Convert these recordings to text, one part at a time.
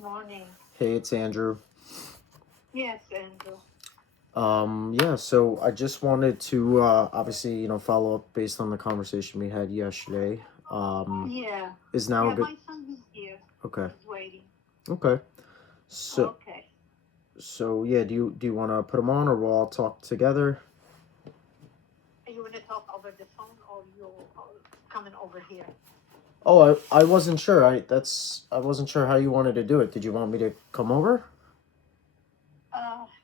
Morning. Hey, it's Andrew. Yes, Andrew. Yeah, so I just wanted to obviously, follow up based on the conversation we had yesterday. Um, Yeah. is now a Yeah, good my son is here. okay. He's waiting. Okay. So Okay. so yeah, do you want to put them on or we'll all talk together? You want to talk over the phone or you coming over here? Oh, I wasn't sure. I wasn't sure how you wanted to do it. Did you want me to come over?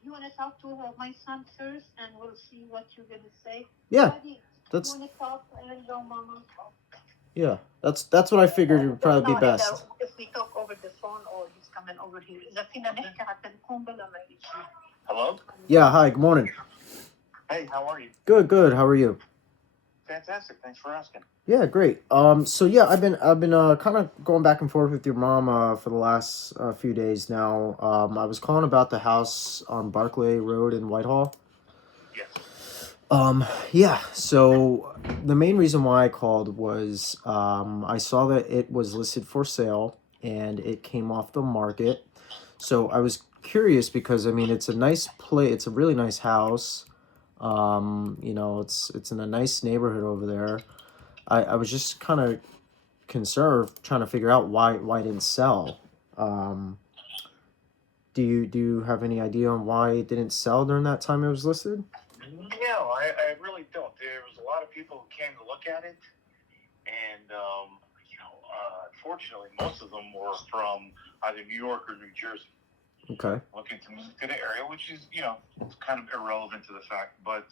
You want to talk to my son first and we'll see what you're going to say? Yeah. Daddy, you That's want to talk and go, Mama? yeah. That's what I figured would No, probably be إذا best. if we talk over the phone or he's coming over here. إذا فينا نحكي على التليفون بلا ما يجي. Hello? Yeah, hi, good morning. Hey, how are you? Good, good. How are you? Fantastic. Thanks for asking. Yeah, great. So yeah, I've been kind of going back and forth with your mom for the last few days now. I was calling about the house on Barclay Road in Whitehall. Yes. Yeah. So the main reason why I called was I saw that it was listed for sale and it came off the market. So I was curious because I mean it's a nice play. It's a really nice house. It's in a nice neighborhood over there. I was just kind of concerned trying to figure out why it didn't sell. Um, do you have any idea on why it didn't sell during that time it was listed? No, I really don't. There was a lot of people who came to look at it, and unfortunately, most of them were from either New York or New Jersey, Okay. looking to move to the area, which is kind of irrelevant to the fact. But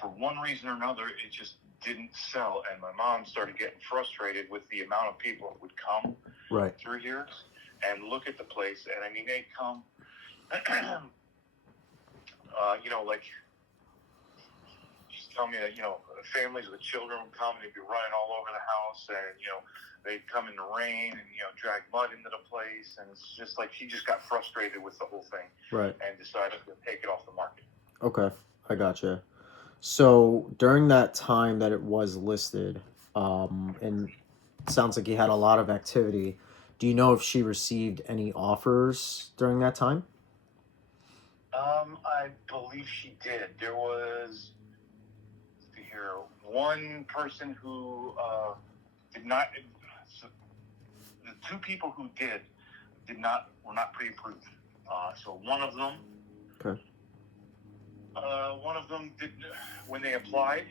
for one reason or another, it just didn't sell, and my mom started getting frustrated with the amount of people that would come Right. through here and look at the place. And I mean, they'd come, like just tell me that families with children would come and they'd be running all over the house, and they'd come in the rain and drag mud into the place, and it's just like she just got frustrated with the whole thing, Right. and decided to take it off the market. Okay. I gotcha. So during that time that it was listed, and it sounds like you had a lot of activity. Do you know if she received any offers during that time? I believe she did. There was here one person who did not. So the two people who did not were not pre-approved. So one of them. Okay. One of them did when they applied,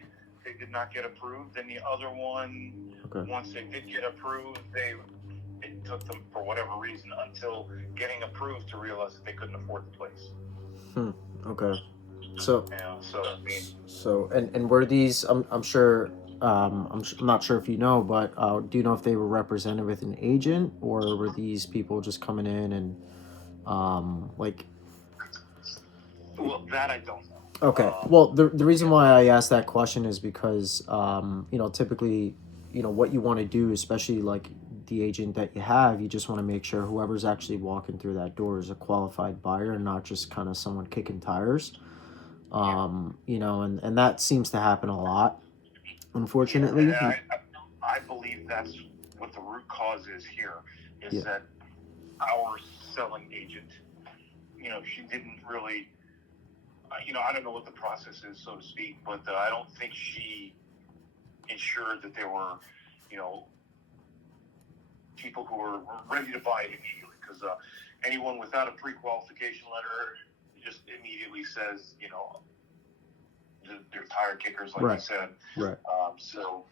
they did not get approved, and the other one, Okay. once they did get approved, it took them for whatever reason until getting approved to realize that they couldn't afford the place. Okay. So So I mean, and were these? I'm sure. I'm not sure if you know, but do you know if they were represented with an agent or were these people just coming in and like? well, that I don't know. Okay. Well, the reason why I asked that question is because typically, what you want to do, especially like the agent that you have, you just want to make sure whoever's actually walking through that door is a qualified buyer and not just kind of someone kicking tires. And that seems to happen a lot, unfortunately. Yeah, I believe that's what the root cause is here. Is Yeah. that our selling agent, she didn't really, I don't know what the process is, so to speak, but I don't think she ensured that there were, people who were ready to buy it immediately. Because anyone without a pre-qualification letter just immediately says, they're tire kickers, like Right. you said. Right. So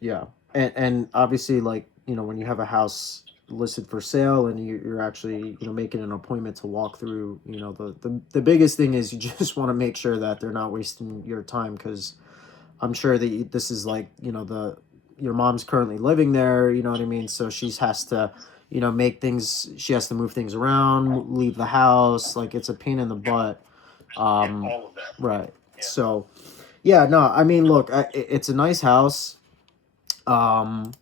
Yeah. And obviously, like, when you have a house listed for sale and you're actually, making an appointment to walk through, the biggest thing is you just want to make sure that they're not wasting your time because I'm sure that this is like, your mom's currently living there, you know what I mean? So she has to, she has to move things around, leave the house. Like, it's a pain in the butt. all of that. Right. Yeah. So, yeah, no, I mean, look, it's a nice house. I'm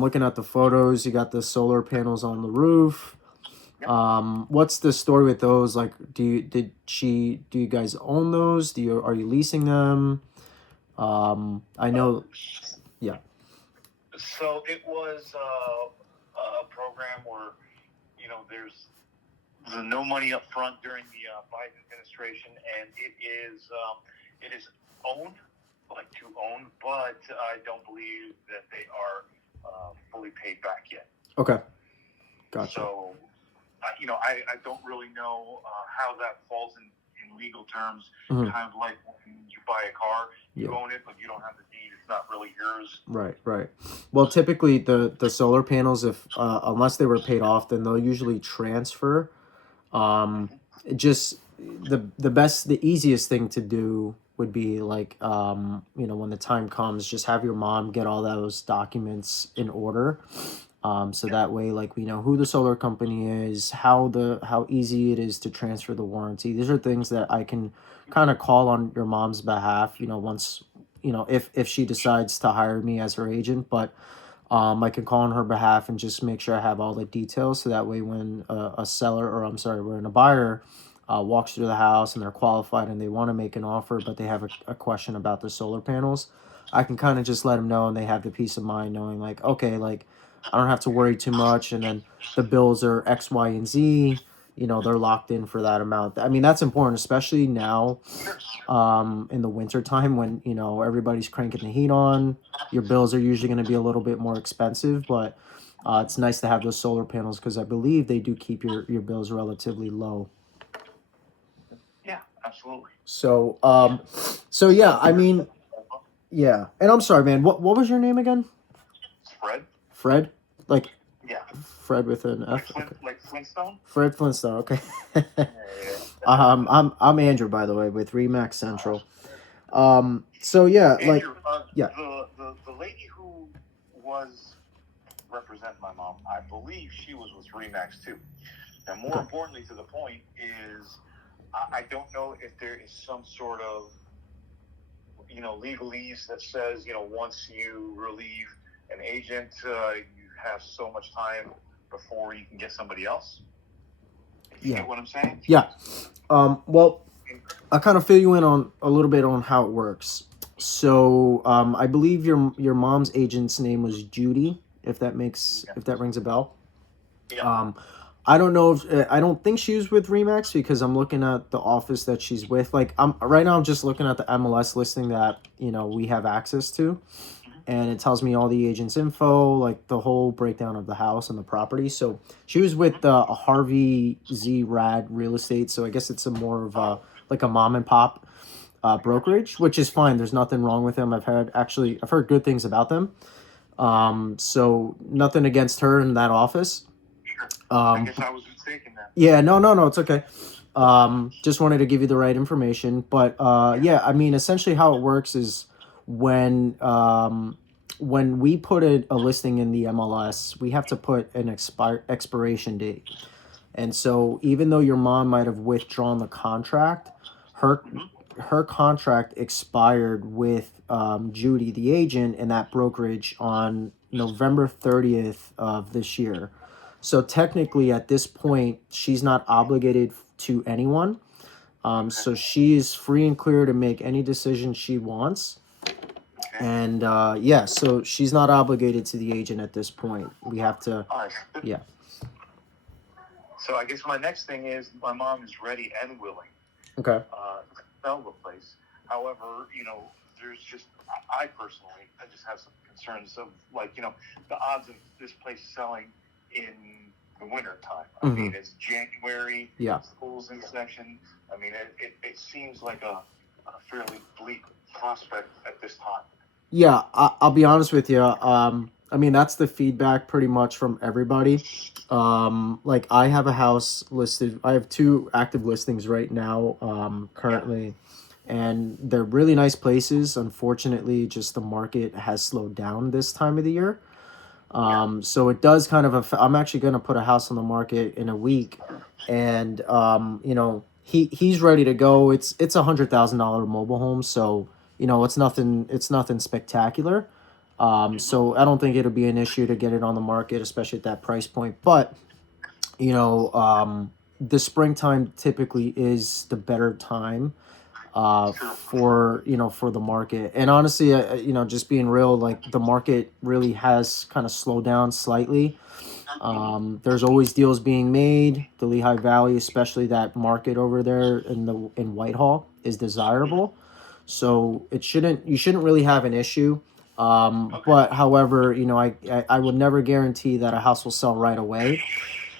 looking at the photos. You got the solar panels on the roof. What's the story with those? Like, do you guys own those? Are you leasing them? I know, yeah. So it was a program where there's no money up front during the Biden administration, and it is owned, like to own, but I don't believe that they are fully paid back yet. Okay, gotcha. So, I don't really know how that falls in legal terms. Mhm. Kind of like when you buy a car, you Yeah. own it, but you don't have the deed. It's not really yours. Right. Well, typically the solar panels, if unless they were paid off, then they'll usually transfer. Just the easiest thing to do would be like, when the time comes, just have your mom get all those documents in order. So that way, like, we know who the solar company is, how easy it is to transfer the warranty. These are things that I can kind of call on your mom's behalf, once, if she decides to hire me as her agent. But I can call on her behalf and just make sure I have all the details, so that way when a seller, or I'm sorry, when a buyer walks through the house and they're qualified and they want to make an offer, but they have a question about the solar panels, I can kind of just let them know, and they have the peace of mind knowing, like, okay, like, I don't have to worry too much, and then the bills are X, Y, and Z. They're locked in for that amount. I mean, that's important, especially now, in the winter time, when everybody's cranking the heat on. Your bills are usually going to be a little bit more expensive, but it's nice to have those solar panels, because I believe they do keep your bills relatively low. Yeah, absolutely. So yeah, I mean, yeah. And I'm sorry, man. What was your name again? Fred. Fred, like Yeah. Fred with an Like, F. Okay. like Flintstone. Fred Flintstone. Okay. Yeah. I'm Andrew, by the way, with Remax Central. So yeah, like, Andrew, yeah. the lady who was representing my mom, I believe she was with Remax too. And more importantly to the point is, I don't know if there is some sort of legalese that says once you relieve an agent, you have so much time before you can get somebody else. You get what I'm saying? Yeah. Well, I kind of fill you in on a little bit on how it works. So, I believe your mom's agent's name was Judy, if that rings a bell. Yeah. I don't know if I don't think she was with Remax, because I'm looking at the office that she's with. Like, right now I'm just looking at the MLS listing that we have access to, and it tells me all the agent's info, like the whole breakdown of the house and the property. So she was with a Harvey Z Rad Real Estate. So I guess it's more of like a mom and pop brokerage, which is fine. There's nothing wrong with them. I've heard good things about them. So nothing against her in that office. I guess I was mistaken then. Yeah, no, it's okay. Just wanted to give you the right information. But yeah, I mean, essentially how it works is, when we put a listing in the MLS, we have to put an expiration date. And so even though your mom might have withdrawn the contract, her contract expired with Judy, the agent, in that brokerage on November 30th of this year. So technically, at this point, she's not obligated to anyone. So she is free and clear to make any decision she wants. And yeah, so she's not obligated to the agent at this point. We have to, yeah. So I guess my next thing is, my mom is ready and willing. Okay. To sell the place. However, there's just, I personally just have some concerns of, like, the odds of this place selling in the winter time. I mean, it's January. Yeah. School's in session. I mean, it seems like a fairly bleak prospect at this time. Yeah, I'll be honest with you. I mean, that's the feedback pretty much from everybody. Like, I have a house listed. I have 2 active listings right now, currently, and they're really nice places. Unfortunately, just the market has slowed down this time of the year. So it does kind of I'm actually going to put a house on the market in a week, and he's ready to go. It's $100,000 mobile home, so it's nothing spectacular. So I don't think it'll be an issue to get it on the market, especially at that price point. But the springtime typically is the better time for the market. And honestly, just being real, like, the market really has kind of slowed down slightly. There's always deals being made. The Lehigh Valley, especially that market over there in Whitehall, is desirable. So you shouldn't really have an issue. Okay. But however, I would never guarantee that a house will sell right away.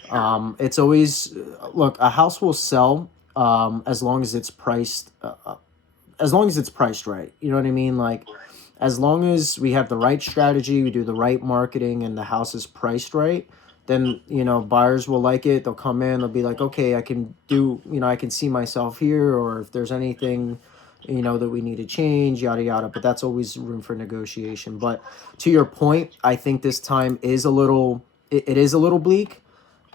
Sure. It's always look, a house will sell as long as it's priced as long as it's priced right. You know what I mean? Like Right. as long as we have the right strategy, we do the right marketing, and the house is priced right, then buyers will like it. They'll come in. They'll be like, okay, I can do. I can see myself here, or if there's anything, that we need to change, yada yada. But that's always room for negotiation. But to your point, I think this time is a little. It is a little bleak.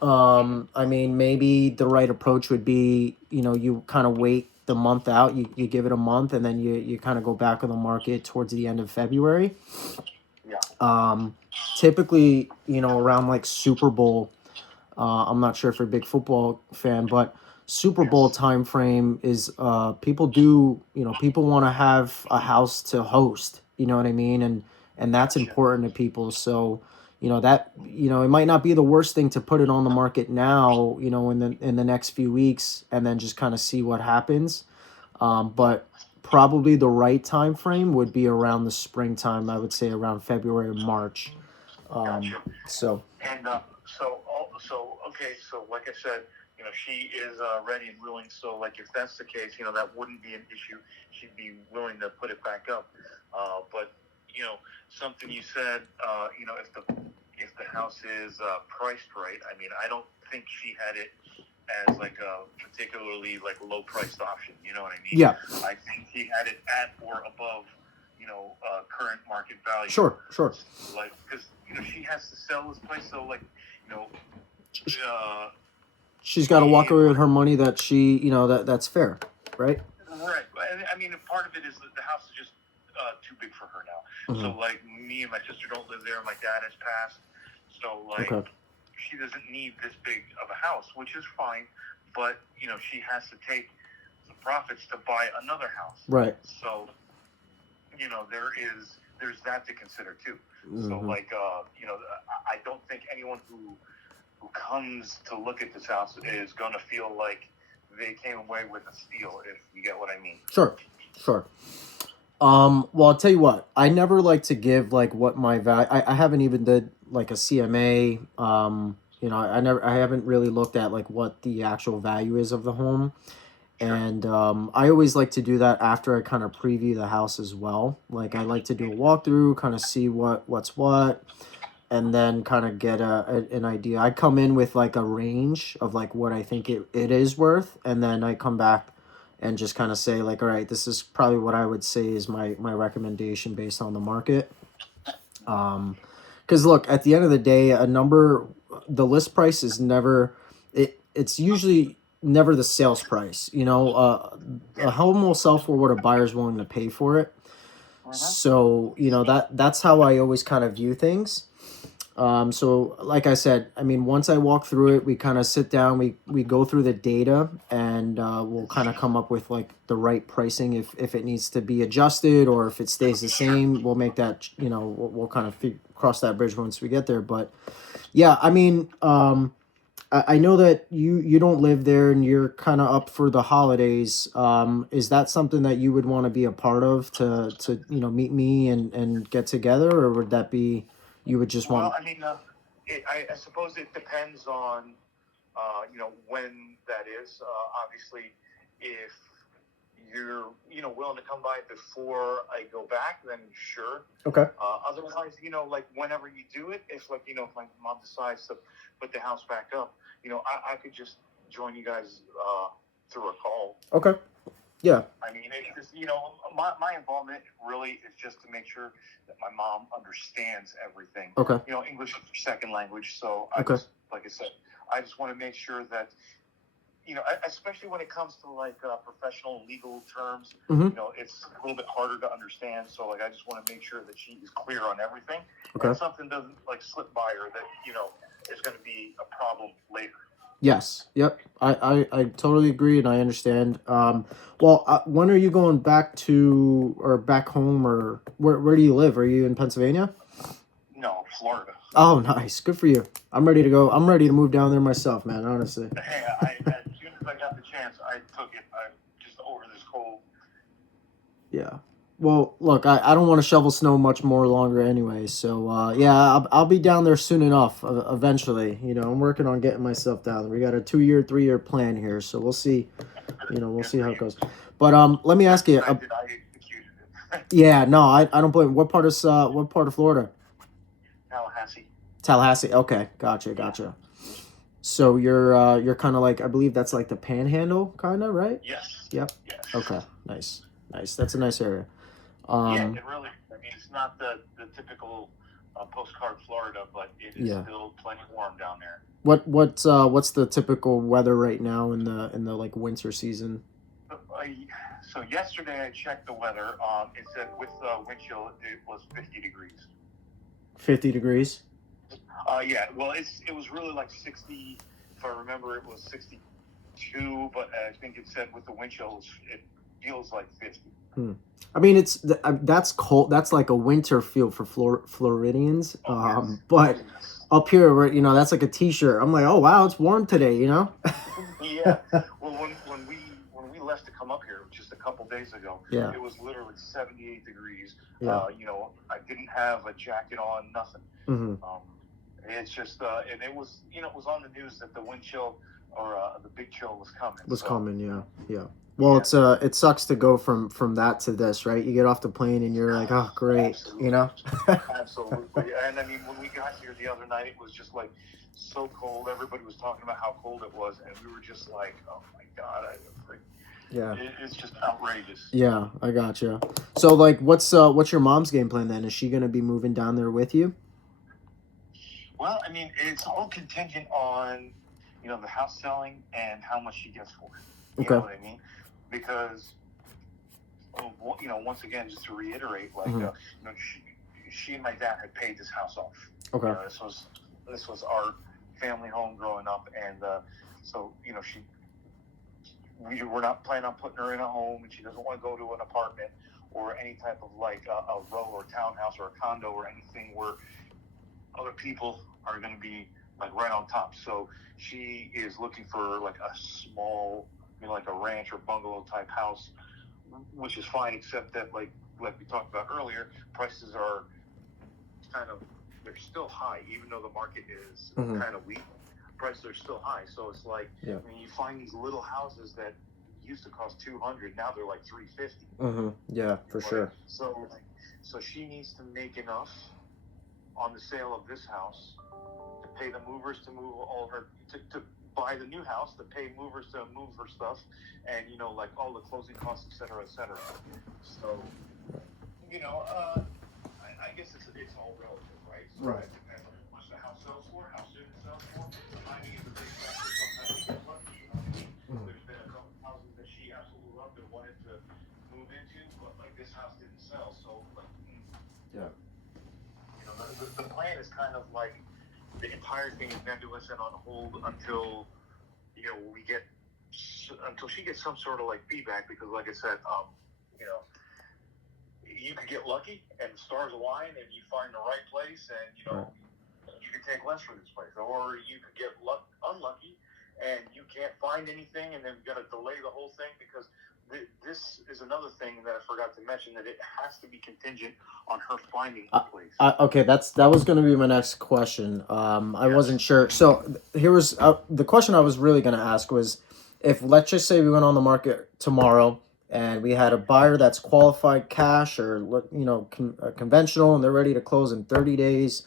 I mean, maybe the right approach would be, you kind of wait the month out, you give it a month, and then you kind of go back on the market towards the end of February. Yeah. Typically, around like Super Bowl, I'm not sure if you're a big football fan, but Super Bowl Yes. time frame is people want to have a house to host, you know what I mean? And that's Gotcha. important to people. So, it might not be the worst thing to put it on the market now, in the next few weeks, and then just kind of see what happens. But probably the right time frame would be around the springtime, I would say around February or March. Gotcha. So And okay, so like I said, she is ready and willing. So like if that's the case, that wouldn't be an issue. She'd be willing to put it back up. But something you said, if the house is priced right, I mean, I don't think she had it as like a particularly like low priced option. You know what I mean? yeah, I think he had it at or above, current market value. sure. Like, because she has to sell this place, so like, you know, uh, She's got to walk away with her money that that's fair, right? right. I mean, part of it is that the house is just too big for her now. Mm-hmm. So like, me and my sister don't live there. My dad has passed, so like, Okay. she doesn't need this big of a house, which is fine. But she has to take the profits to buy another house. Right. So there's that to consider too. Mm-hmm. So like, I don't think anyone who comes to look at this house is going to feel like they came away with a steal, if you get what I mean. Sure. Well, I'll tell you what. I never like to give like what my value. I haven't even did like a CMA. I haven't really looked at like what the actual value is of the home. Sure. And I always like to do that after I kind of preview the house as well. Like I like to do a walkthrough, kind of see what's what, and then kind of get an idea. I come in with like a range of like what I think it is worth, and then I come back and just kind of say like, all right, this is probably what I would say is my recommendation based on the market. Because look, at the end of the day, the list price is never it's usually never the sales price. A home will sell for what a buyer's willing to pay for it. So that's how I always kind of view things. So like I said, I mean, once I walk through it, we kind of sit down, we go through the data, and we'll kind of come up with like the right pricing. If it needs to be adjusted or if it stays the same, we'll make that, we'll kind of cross that bridge once we get there. But yeah, I mean, I know that you don't live there and you're kind of up for the holidays. Is that something that you would want to be a part of to meet me and get together, or would that be you would just want? Well, I mean, I suppose it depends on when that is. Obviously, if you're willing to come by before I go back, then sure. Okay. Otherwise, like whenever you do it, if like if my mom decides to put the house back up, I could just join you guys through a call. Okay. Yeah. I mean, it's just my involvement really is just to make sure that my mom understands everything. Okay. English is her second language, so Okay. like I said, I just want to make sure that especially when it comes to like professional legal terms, Mhm. it's a little bit harder to understand. So like, I just want to make sure that she is clear on everything. Okay. And something doesn't like slip by her that is going to be a problem later. Yes. Yep. I totally agree and I understand. Well, when are you going back home, or where do you live? Are you in Pennsylvania? No, Florida. Oh, nice. Good for you. I'm ready to go. I'm ready to move down there myself, man. Honestly. Hey, as soon as I got the chance, I took it. I'm just over this cold. Yeah. Well, look, I don't want to shovel snow much more longer anyway. So, yeah, I'll be down there soon enough, eventually. You know, I'm working on getting myself down there. We got a 2-year, 3-year plan here. So we'll see, we'll Good see for how it you. goes. But, let me ask you, I did. I executed it. yeah, no, I don't blame. What part of Florida? Tallahassee. Tallahassee. Okay. Gotcha. Yeah. Gotcha. So you're kind of like, I believe that's like the Panhandle, kind of, right? Yes. Yep. Yes. Okay. Nice. Nice. That's a nice area. Yeah, it really. I mean, it's not the typical postcard Florida, but it is Yeah. still plenty warm down there. What's the typical weather right now in the like winter season? So yesterday I checked the weather. It said with wind chill it was 50 degrees. 50 degrees. Yeah. Well, it was really like 60. If I remember, it was 62. But I think it said with the wind chill, it feels like 50. I mean, that's cold. That's like a winter feel for Floridians. Yes. But Yes. up here, where that's like a t-shirt. I'm like, oh wow, it's warm today. Yeah. Well, when we left to come up here just a couple days ago, Yeah. it was literally 78 degrees. Yeah. I didn't have a jacket on, nothing. Mm-hmm. It's just, and it was, it was on the news that the wind chill or the big chill was coming. Coming, yeah, yeah. Well, yeah. it sucks to go from that to this, right? You get off the plane and you're like, oh, great, Absolutely. Absolutely. And I mean, when we got here the other night, it was just like so cold. Everybody was talking about how cold it was, and we were just like, oh my God, Yeah. It's just outrageous. Yeah, I gotcha. So, like, what's your mom's game plan then? Is she gonna be moving down there with you? Well, I mean, it's all contingent on, the house selling and how much she gets for it. You know what I mean? Because, once again, just to reiterate, like, she and my dad had paid this house off. Okay. This was our family home growing up, and so we're not planning on putting her in a home, and she doesn't want to go to an apartment or any type of like a row or townhouse or a condo or anything where other people are going to be like right on top. So she is looking for like a small, like a ranch or bungalow type house, which is fine, except that like we talked about earlier, prices are they're still high, even though the market is kind of weak. Prices are still high, so it's like you find these little houses that used to cost $200, now they're like $350. Yeah, for sure. So she needs to make enough on the sale of this house to pay the movers to move all her to buy the new house, to pay movers to move her stuff, and like all the closing costs, etc., etc. So I guess it's all relative, right? So right. It depends on how much the house sells for, how soon it sells for. Timing is a big factor. Sometimes you get lucky. There's been a couple houses that she absolutely loved and wanted to move into, but like this house didn't sell. So like, the plan is kind of like the entire thing is nebulous and on hold until until she gets some sort of like feedback, because like I said, you could get lucky and stars align and you find the right place, and you could take less for this place, or you could get unlucky and you can't find anything, and then you got to delay the whole thing, because this is another thing that I forgot to mention, that it has to be contingent on her finding a place. Okay, that was going to be my next question. I wasn't sure. So here was the question I was really going to ask was, if let's just say we went on the market tomorrow and we had a buyer that's qualified cash or conventional, and they're ready to close in 30 days,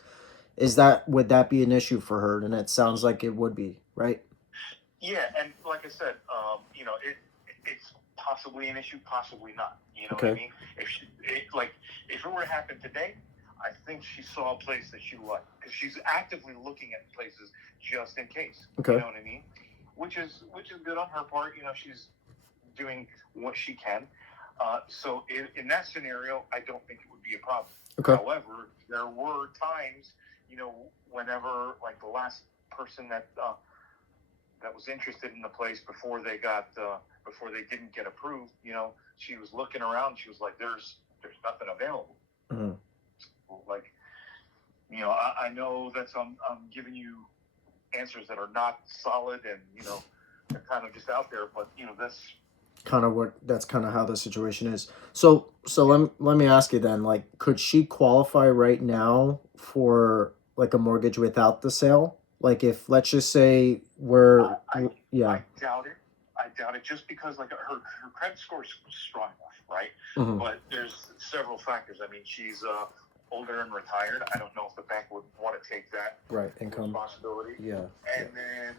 would that be an issue for her? And it sounds like it would be, right? Yeah, and like I said, it's possibly an issue, possibly not. You know what I mean? If it were to happen today, I think she saw a place that she liked, because she's actively looking at places just in case. Okay. You know what I mean? Which is good on her part. She's doing what she can. So in that scenario, I don't think it would be a problem. Okay. However, there were times, whenever like the last person that was interested in the place before they didn't get approved, she was looking around. She was like, "There's nothing available." Mm-hmm. Like, You know, I know that's I'm giving you answers that are not solid and they're kind of just out there, but That's kind of how the situation is. So let me ask you then, like, could she qualify right now for like a mortgage without the sale? Like, if let's just say yeah. I doubt it. I doubt it just because like her credit score is strong enough, right? Mhm. But there's several factors. I mean, she's older and retired. I don't know if the bank would want to take that Right, income. responsibility. Yeah. And then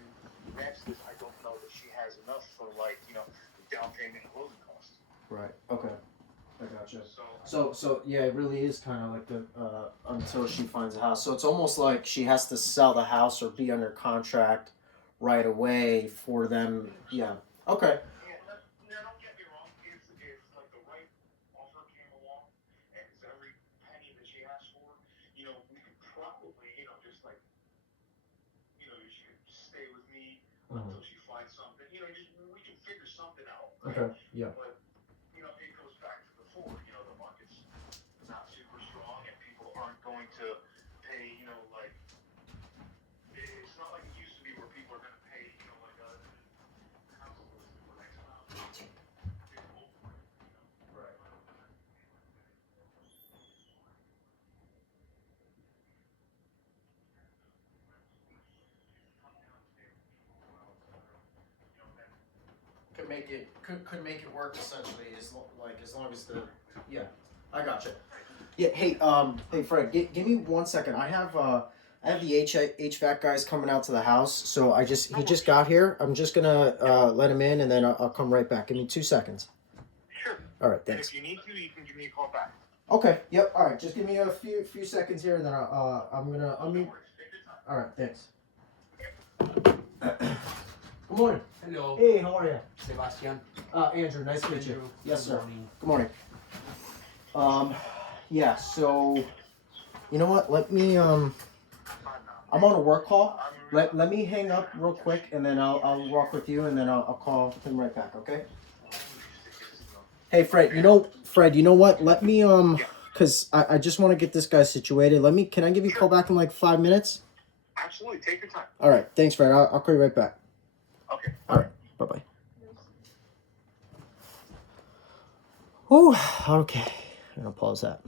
next is I don't know that she has enough for like the down payment and closing costs. Right. Okay. I gotcha. So yeah, it really is kind of like the until she finds a house. So it's almost like she has to sell the house or be under contract right away for them. Yeah. Okay. Yeah, now don't get me wrong. If like the right offer came along and it's every penny that she asked for, we could probably, just like, she could stay with me until she finds something. We can figure something out. Right? Okay. Yeah. But it goes back to before. The market's not super strong and people aren't going to pay. Like it's not like it used to be where people are going to pay. Like a house for X amount. Right. Could make it work essentially as long as the yeah. I gotcha. Yeah. Hey Fred, give me 1 second. I have the HVAC guys coming out to the house, so he just got here. I'm just gonna let him in, and then I'll come right back. Give me 2 seconds. Sure. All right, And thanks. if you need to, you can give me a call back. Okay. Yep. All right. Just give me a few seconds here, and then I'm gonna No unmute. worries. Take your time. All right. Thanks. Good morning. Hello, Hey, how are you? Sebastian. Andrew. Nice to meet you. Andrew. Yes, Good sir. morning. Good morning. Yeah. So, you know what? Let me I'm on a work call. Let me hang up real quick, and then I'll walk with you, and then I'll call him right back. Okay. Hey, Fred. Fred. You know what? Let me cause I just want to get this guy situated. Can I give you a call back in like 5 minutes? Absolutely. Take your time. All right. Thanks, Fred. I'll call you right back. Okay. All right. Bye bye. Whew. Okay. I'm gonna pause that.